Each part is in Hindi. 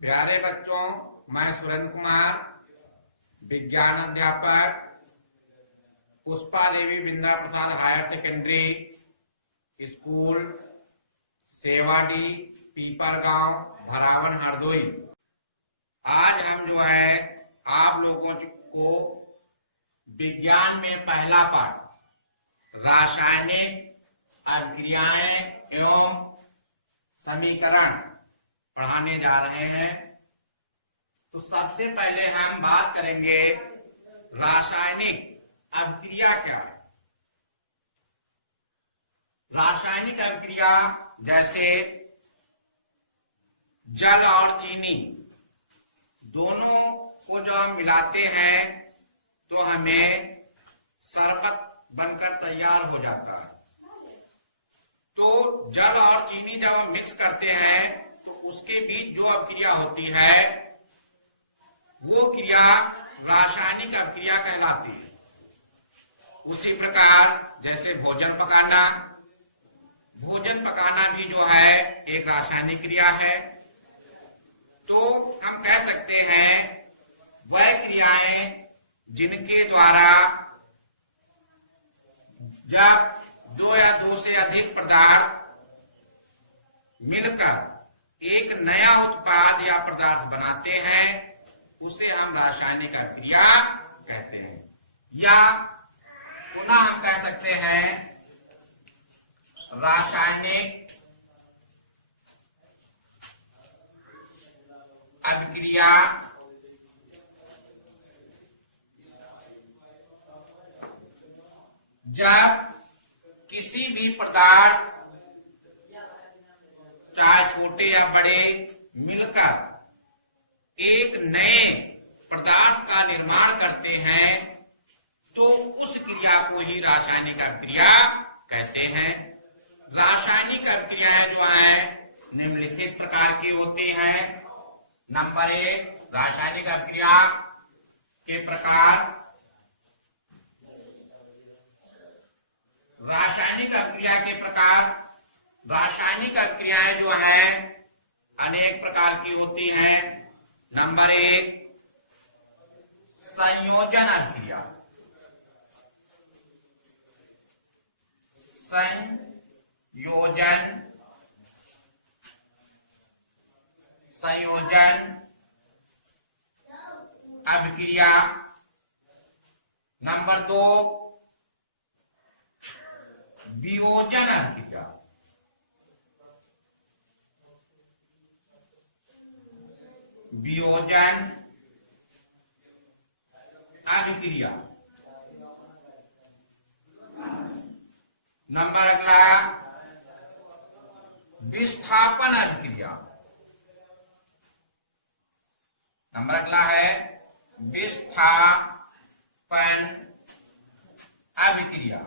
प्यारे बच्चों, मैं सुरेंद्र कुमार, विज्ञान अध्यापक, पुष्पा देवी बिंद्रा प्रसाद हायर सेकेंडरी स्कूल, सेवाडी, पीपर गांव, भरावन, हरदोई। आज हम जो है आप लोगों को विज्ञान में पहला पाठ रासायनिक अभिक्रियाएं एवं समीकरण पढ़ाने जा रहे हैं। तो सबसे पहले हम बात करेंगे रासायनिक अभिक्रिया क्या है। रासायनिक अभिक्रिया जैसे जल और चीनी दोनों को जो हम मिलाते हैं तो हमें शरबत बनकर तैयार हो जाता है। तो जल और चीनी जब हम मिक्स करते हैं तो उसके बीच जो अभिक्रिया होती है वो क्रिया रासायनिक अभिक्रिया कहलाती है। उसी प्रकार जैसे भोजन पकाना भी जो है एक रासायनिक क्रिया है। तो हम कह सकते हैं वह क्रियाएं जिनके द्वारा जब दो या दो से अधिक पदार्थ मिलकर एक नया उत्पाद या पदार्थ बनाते हैं उसे हम रासायनिक अभिक्रिया कहते हैं। या पुनः हम कह सकते हैं रासायनिक अभिक्रिया जब किसी भी पदार्थ चाहे छोटे या बड़े मिलकर एक नए पदार्थ का निर्माण करते हैं तो उस क्रिया को ही रासायनिक अभिक्रिया कहते हैं। रासायनिक अभिक्रियाएं जो हैं निम्नलिखित प्रकार की होती हैं। नंबर 1, रासायनिक अभिक्रिया के प्रकार। रासायनिक अभिक्रिया के प्रकार, रासायनिक अभिक्रियाएं जो हैं अनेक प्रकार की होती हैं। नंबर 1, संयोजन अभिक्रिया। संयोजन अभिक्रिया। नंबर 2, वियोजन अभिक्रिया। वियोजन अभिक्रिया। नंबर अगला विस्थापन अभिक्रिया। नंबर अगला है विस्थापन अभिक्रिया।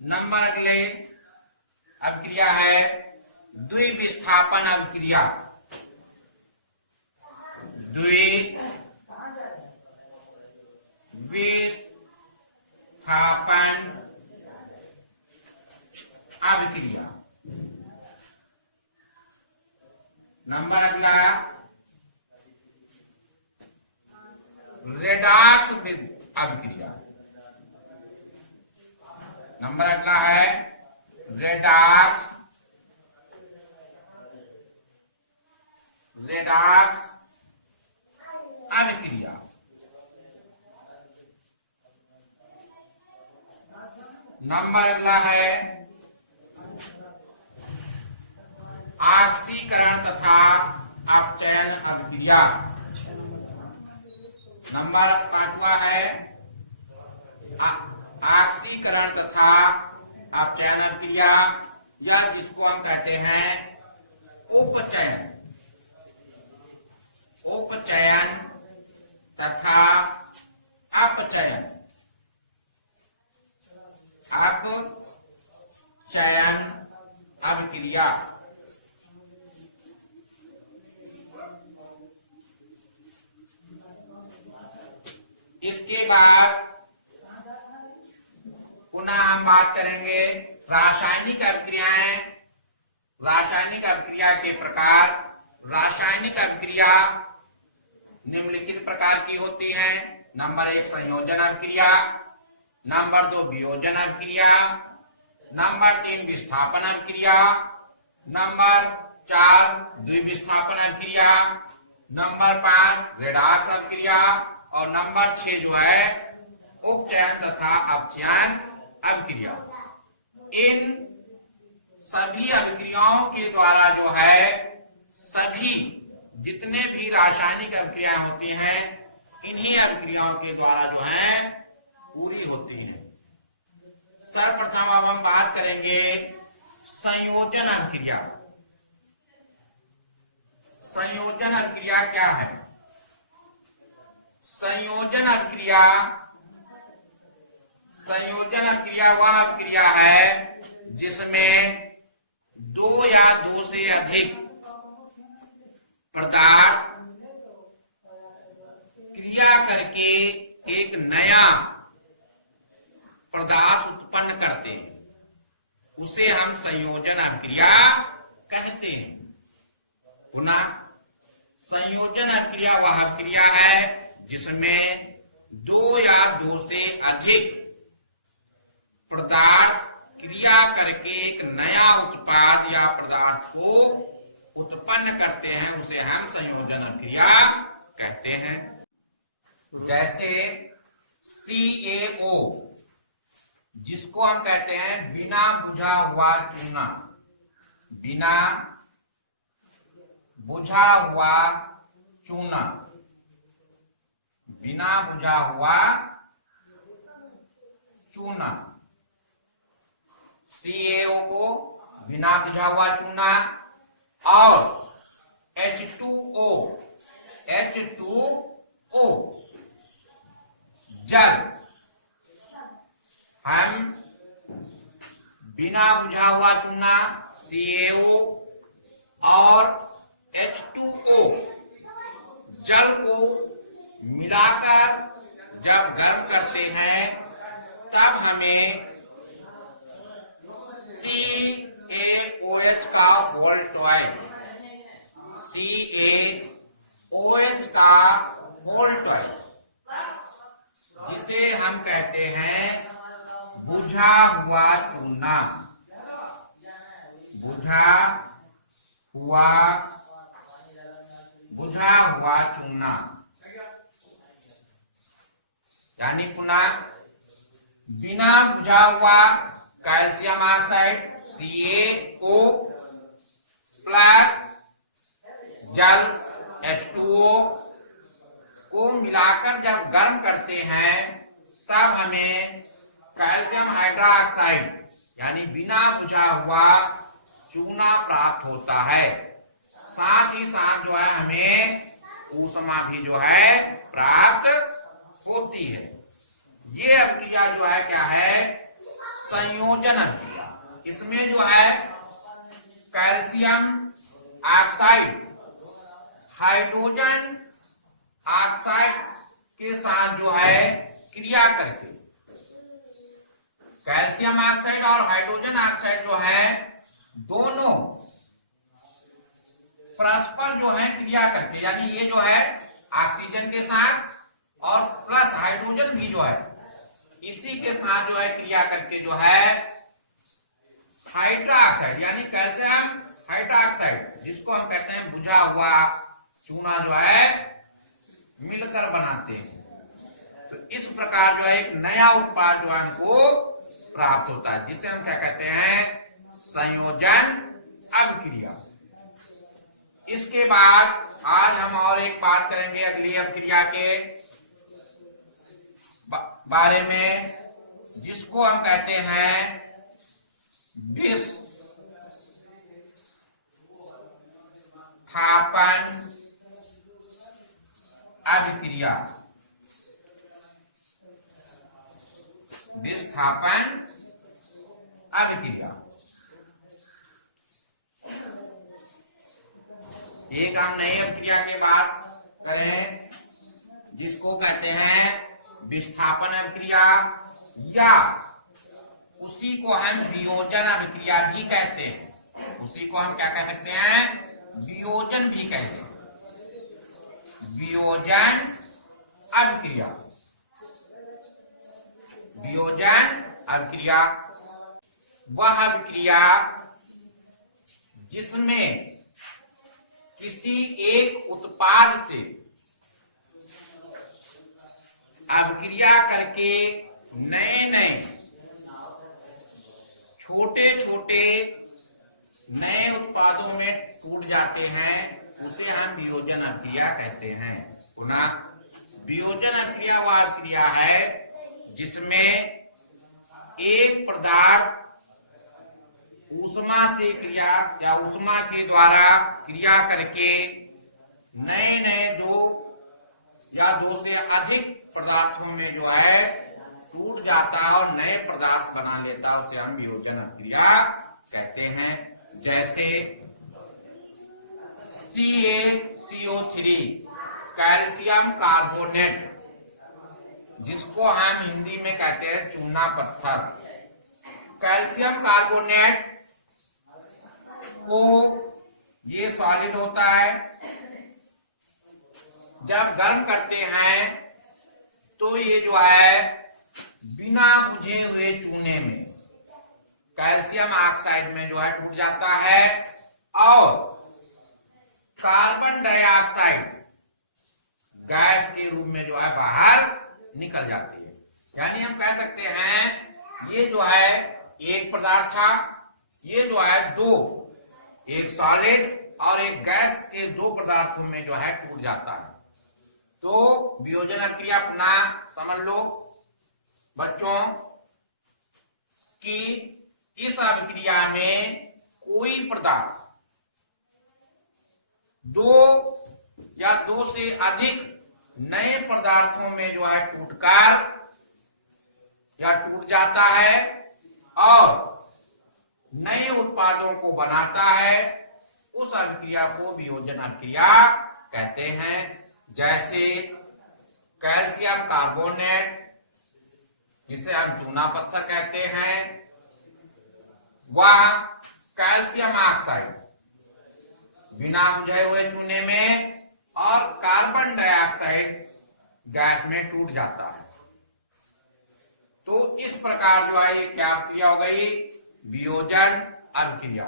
नंबर अगले अभिक्रिया है द्विविस्थापन अभिक्रिया। द्विविस्थापन अभिक्रिया। नंबर अगला रेडॉक्स अभिक्रिया। नंबर अगला है रेडॉक्स अभिक्रिया। नंबर अगला है ऑक्सीकरण तथा अपचयन अभिक्रिया। नंबर 5वां है ऑक्सीकरण तथा अपचयन अभिक्रिया, या जिसको हम कहते हैं उपचयन तथा अपचयन अभिक्रिया। इसके बाद पुनः हम बात करेंगे रासायनिक अभिक्रियाएं। रासायनिक रासायनिक अभिक्रिया के प्रकार। रासायनिक अभिक्रिया निम्नलिखित प्रकार की होती है। नंबर 1 संयोजन अभिक्रिया, नंबर 2 वियोजन अभिक्रिया, नंबर 3 विस्थापन अभिक्रिया, नंबर 4 द्विविस्थापन अभिक्रिया, नंबर 5 रेडॉक्स अभिक्रिया और नंबर 6 जो है उपचयन तथा अपचयन अभिक्रिया। इन सभी अभिक्रियाओं के द्वारा जो है सभी जितने भी रासायनिक अभिक्रियाएं होती हैं इन्हीं अभिक्रियाओं के द्वारा जो है पूरी होती है। सर्वप्रथम अब हम बात करेंगे संयोजन अभिक्रिया। संयोजन अभिक्रिया क्या है? संयोजन अभिक्रिया वह अभिक्रिया है जिसमें 2 या 2 से अधिक पदार्थ क्रिया करके एक नया पदार्थ उत्पन्न करते हैं, उसे हम संयोजन अभिक्रिया कहते हैं। पुनः संयोजन अभिक्रिया वह अभिक्रिया है जिसमें 2 या 2 से अधिक पदार्थ क्रिया करके एक नया उत्पाद या पदार्थ को उत्पन्न करते हैं, उसे हम संयोजन अभिक्रिया कहते हैं। जैसे CaO जिसको हम कहते हैं बिना बुझा हुआ चूना, बिना बुझा हुआ चूना, बिना बुझा हुआ चूना, CaO को बिना बुझा हुआ चूना और H2O जल, हम बिना बुझा हुआ चूना CaO और H2O जल को मिलाकर जब गर्म करते हैं तब हमें CaOH का वोल्टॉइड, CaOH का वोल्टॉइड जिसे हम कहते हैं बुझा हुआ चूना, बुझा हुआ चूना। यानी पुनः बिना बुझा हुआ कैल्शियम ऑक्साइड CaO प्लस जल H2O को मिलाकर जब गर्म करते हैं तब हमें कैल्शियम हाइड्रोक्साइड यानी बिना बुझा हुआ चूना प्राप्त होता है। साथ ही साथ जो है हमें ऊष्मा भी जो है प्राप्त होती है। ये अभिक्रिया जो है क्या है? संयोजन अभिक्रिया। इसमें जो है कैल्शियम ऑक्साइड हाइड्रोजन ऑक्साइड के साथ जो है क्रिया करके कैल्शियम ऑक्साइड और हाइड्रोजन ऑक्साइड जो है दोनों परस्पर जो है क्रिया करके, यानी ये जो है ऑक्सीजन के साथ और प्लस हाइड्रोजन भी जो है इसी के साथ जो है क्रिया करके जो है हाइड्रोक्साइड यानी कैल्शियम हाइड्रोक्साइड जिसको हम कहते हैं बुझा हुआ चूना जो है मिलकर बनाते हैं। तो इस प्रकार जो है एक नया उत्पाद जो है हमको प्राप्त होता है जिसे हम क्या कहते हैं? संयोजन अभिक्रिया। इसके बाद आज हम और एक बात करेंगे अगली अभिक्रिया के बारे में जिसको हम कहते हैं विस्थापन अभिक्रिया। विस्थापन अभिक्रिया एक हम नई अभिक्रिया की बात करें जिसको कहते हैं विस्थापन अभिक्रिया या उसी को हम वियोजन अभिक्रिया भी कहते हैं। उसी को हम क्या कह सकते हैं, वियोजन भी कहते हैं। वियोजन अभिक्रिया, वियोजन अभिक्रिया वह अभिक्रिया जिसमें किसी एक उत्पाद से अभिक्रिया करके नए नए छोटे छोटे नए उत्पादों में टूट जाते हैं, उसे हम वियोजन अभिक्रिया कहते हैं। पुनः वियोजन अभिक्रिया वह अभिक्रिया है जिसमें एक पदार्थ ऊष्मा से क्रिया या ऊष्मा के द्वारा क्रिया करके नए नए दो या दो से अधिक पदार्थों में जो है टूट जाता है और नए पदार्थ बना लेता है, उसे हम वियोजन अभिक्रिया कहते हैं। जैसे CaCO3 कैल्शियम कार्बोनेट, जिसको हम हिंदी में कहते हैं चूना पत्थर। कैल्शियम कार्बोनेट को ये सॉलिड होता है, जब गर्म करते हैं तो ये जो है बिना बुझे हुए चूने में कैल्शियम ऑक्साइड में जो है टूट जाता है और कार्बन डाइऑक्साइड गैस के रूप में जो है बाहर निकल जाती है। यानी हम कह सकते हैं ये जो है एक पदार्थ था, ये जो है दो, एक सॉलिड और एक गैस के दो पदार्थों में जो है टूट जाता है। तो वियोजन अभिक्रिया पुनः समझ लो बच्चों कि इस अभिक्रिया में कोई पदार्थ दो या दो से अधिक नए पदार्थों में जो है टूटकर या टूट जाता है और नए उत्पादों को बनाता है, उस अभिक्रिया को वियोजन अभिक्रिया कहते हैं। जैसे कैल्शियम कार्बोनेट, जिसे हम चूना पत्थर कहते हैं, वह कैल्शियम ऑक्साइड बिना बुझे हुए चूने में और कार्बन डाइऑक्साइड गैस में टूट जाता है। तो इस प्रकार जो है ये क्या क्रिया हो गई, वियोजन अभिक्रिया।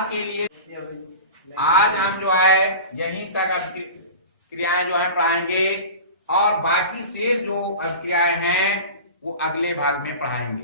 के लिए आज हम जो है यहीं तक क्रियाएं जो है पढ़ाएंगे और बाकी शेष जो अभिक्रियाएं हैं वो अगले भाग में पढ़ाएंगे।